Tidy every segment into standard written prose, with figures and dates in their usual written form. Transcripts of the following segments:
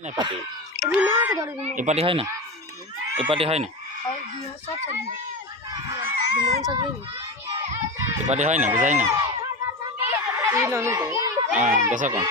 না পার্টি এ পার্টি হয় না এ পার্টি হয় না এ পার্টি হয় না বুঝাই না হ্যাঁ বেসা কোন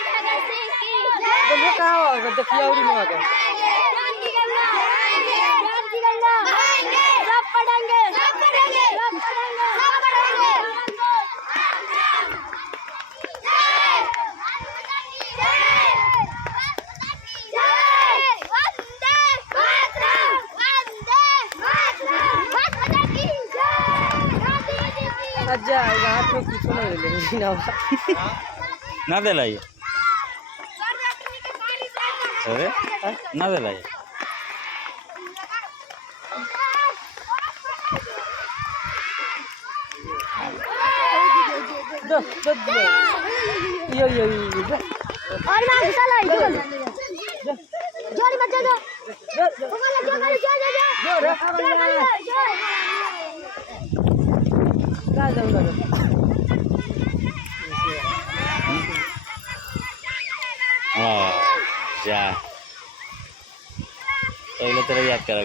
ना दे लाई अरे ना दे लाई और मैं चला इधर जोर बचा दो भगवान जोर जा तो तेरा याद कर